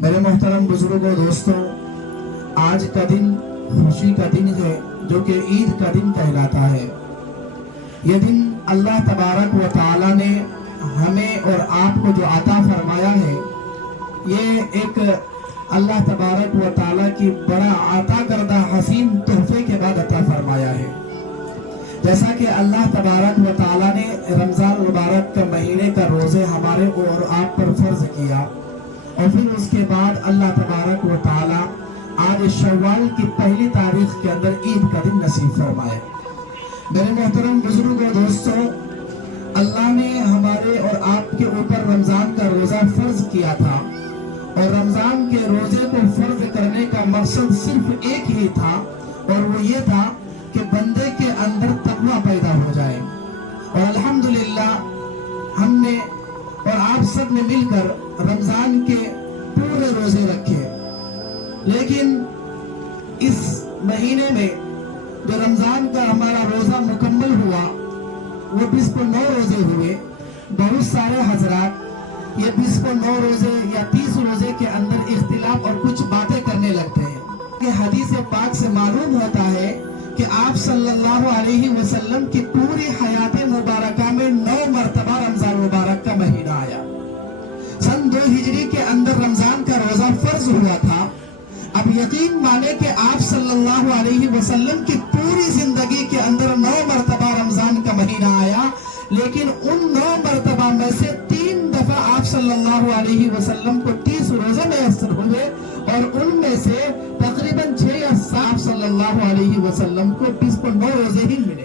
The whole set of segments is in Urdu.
میرے محترم بزرگوں دوستوں، آج کا دن خوشی کا دن ہے جو کہ عید کا دن کہلاتا ہے۔ یہ دن اللہ تبارک و تعالی نے ہمیں اور آپ کو جو عطا فرمایا ہے، یہ ایک اللہ تبارک و تعالی کی بڑا عطا کردہ حسین تحفے کے بعد عطا فرمایا ہے۔ جیسا کہ اللہ تبارک و تعالی نے رمضان مبارک کا مہینے کا روزے ہمارے اور آپ پر فرض کیا، اور پھر اس کے بعد اللہ تبارک و تعالی آج شوال کی پہلی تاریخ کے اندر عید کا دن نصیب فرمائے۔ میرے محترم بزرگوں دوستوں، اللہ نے ہمارے اور آپ کے اوپر رمضان کا روزہ فرض کیا تھا، اور رمضان کے روزے کو فرض کرنے کا مقصد صرف ایک ہی تھا، اور وہ یہ تھا کہ بندے کے اندر تقوی پیدا ہو جائے۔ اور الحمدللہ ہم نے اور آپ سب نے مل کر رمضان کے پورے روزے رکھے، لیکن اس مہینے میں جو رمضان کا ہمارا روزہ مکمل ہوا وہ 29 روزے ہوئے۔ بہت سارے حضرات یہ 29 روزے یا 30 روزے کے اندر اختلاف اور کچھ باتیں کرنے لگتے ہیں کہ حدیث پاک سے معلوم ہوتا ہے کہ آپ صلی اللہ علیہ وسلم کی پوری حیات مبارکہ میں 9 مرتبہ رمضان مبارک کا مہینہ آیا۔ سن 2 ہجری کے اندر رمضان کا روزہ فرض ہوا تھا۔ اب یقین مانے کہ آپ صلی اللہ علیہ وسلم کی پوری زندگی کے اندر 9 مرتبہ رمضان کا مہینہ آیا، لیکن ان 9 مرتبہ میں سے 3 دفعہ آپ صلی اللہ علیہ وسلم کو 30 روزے میسر ہوئے، اور ان میں سے تقریباً 6 یا 7 صلی اللہ علیہ وسلم کو 29 روزے ہی ملے۔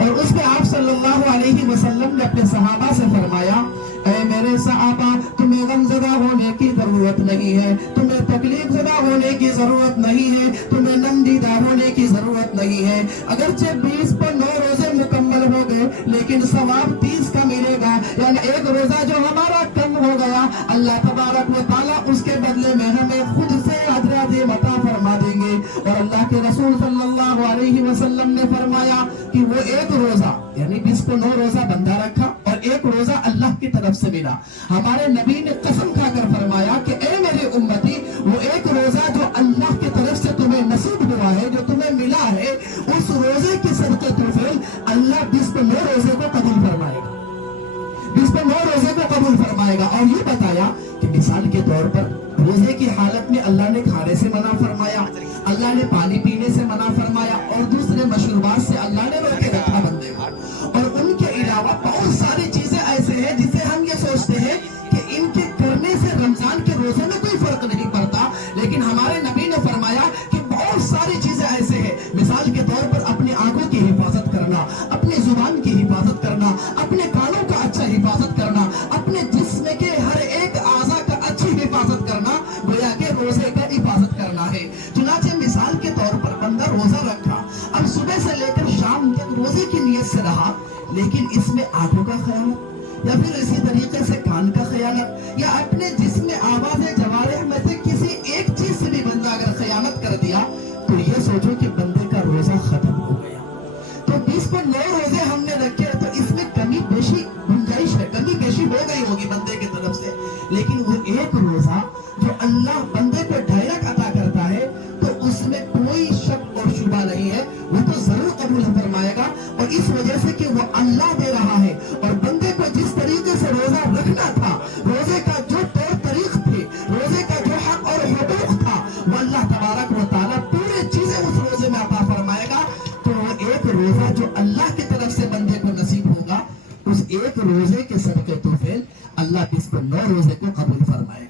اور اس میں آپ صلی اللہ علیہ وسلم نے اپنے صحابہ سے فرمایا، اے میرے صحابہ، تمہیں غم زدہ ہونے کی ضرورت نہیں ہے، تمہیں تکلیف زدہ ہونے کی ضرورت نہیں ہے، تمہیں نم دیدہ ہونے کی ضرورت نہیں ہے۔ اگرچہ 20 پر 9 روزے مکمل ہو گئے، لیکن ثواب 30 کا ملے گا، یعنی ایک روزہ جو ہمارا کم ہو گیا، اللہ تبارک و تعالیٰ اس کے بدلے میں ہمیں خود سے اجر عظیم عطا فرما دیں گے۔ اور اللہ کے رسول صلی اللہ علیہ وسلم نے فرمایا کہ وہ ایک روزہ یعنی 29 روزہ بندہ رکھا اور ایک روزہ اللہ کی طرف سے ملا۔ ہمارے نبی نے قسم کھا کر فرمایا کہ اے میری امتی، وہ ایک روزہ جو اللہ کی طرف سے تمہیں نصیب ہوا ہے، جو تمہیں ملا ہے، اس روزے کی صدقے طفیل اللہ 29 روزے کو قبول فرمائے گا، 29 روزے کو قبول فرمائے گا۔ اور یہ بتایا کہ مثال کے طور پر روزے کی حالت میں اللہ نے کھانے سے منع فرمایا، اللہ نے پانی پینے سے منع فرمایا، اور دوسرے مشروبات سے اللہ نے روکے رکھا بندے کو۔ اور ان کے علاوہ بہت ساری چیزیں ایسے ہیں جسے ہم یہ سوچتے ہیں کہ ان کے کرنے سے رمضان کے روزے میں کوئی فرق نہیں پڑتا، لیکن ہمارے نبی نے فرمایا کہ بہت ساری چیزیں ایسے ہیں۔ مثال کے طور پر اپنی آنکھوں کی حفاظت کرنا، اپنی زبان کی حفاظت کرنا، اپنے کانوں کا اچھا حفاظت کرنا، اپنے جسم کے ہر ایک اعضاء کا اچھی حفاظت کرنا، گویا کہ روزے کا حفاظت کرنا ہے۔ چنانچہ مثال کے طور پر بندہ روزہ رکھا، اب صبح سے لے کر شام تک روزے کی نیت سے رہا، لیکن اس میں آنکھوں کا خیانت، یا پھر اسی طریقے سے کان کا خیانت، یا اپنے جسم آواز جوارح میں سے کسی ایک چیز سے بھی بندہ اگر خیانت کر دیا، تو یہ سوچو کہ بندے کا روزہ ختم ہو گیا۔ تو 29 روزے ہم نے رکھے، تو اس میں کمی بیشی گنجائش ہے، کمی بیشی ہو گئی ہوگی بندے کی طرف سے، لیکن وہ ایک روزہ جو اللہ بندے کو ڈائریکٹ عطا کرتا ہے، تو اس میں کوئی شک اور شبہ نہیں ہے، وہ تو ضرور قبول فرمائے گا۔ اور اس وجہ سے کہ وہ اللہ دے رہا ہے، اور بندے کو جس طریقے سے روزہ رکھنا تھا، روزے کا جو طور طریق تھے، روزے کا جو حق اور حقوق تھا، وہ اللہ تبارک و تعالیٰ پورے چیزیں اس روزے میں عطا فرمائے گا۔ تو وہ ایک روزہ جو اللہ کی طرف سے بندے کو نصیب ہوگا، اس ایک روزے کے صدقے طفیل اللہ 29 روزے کو قبول فرمائے گا۔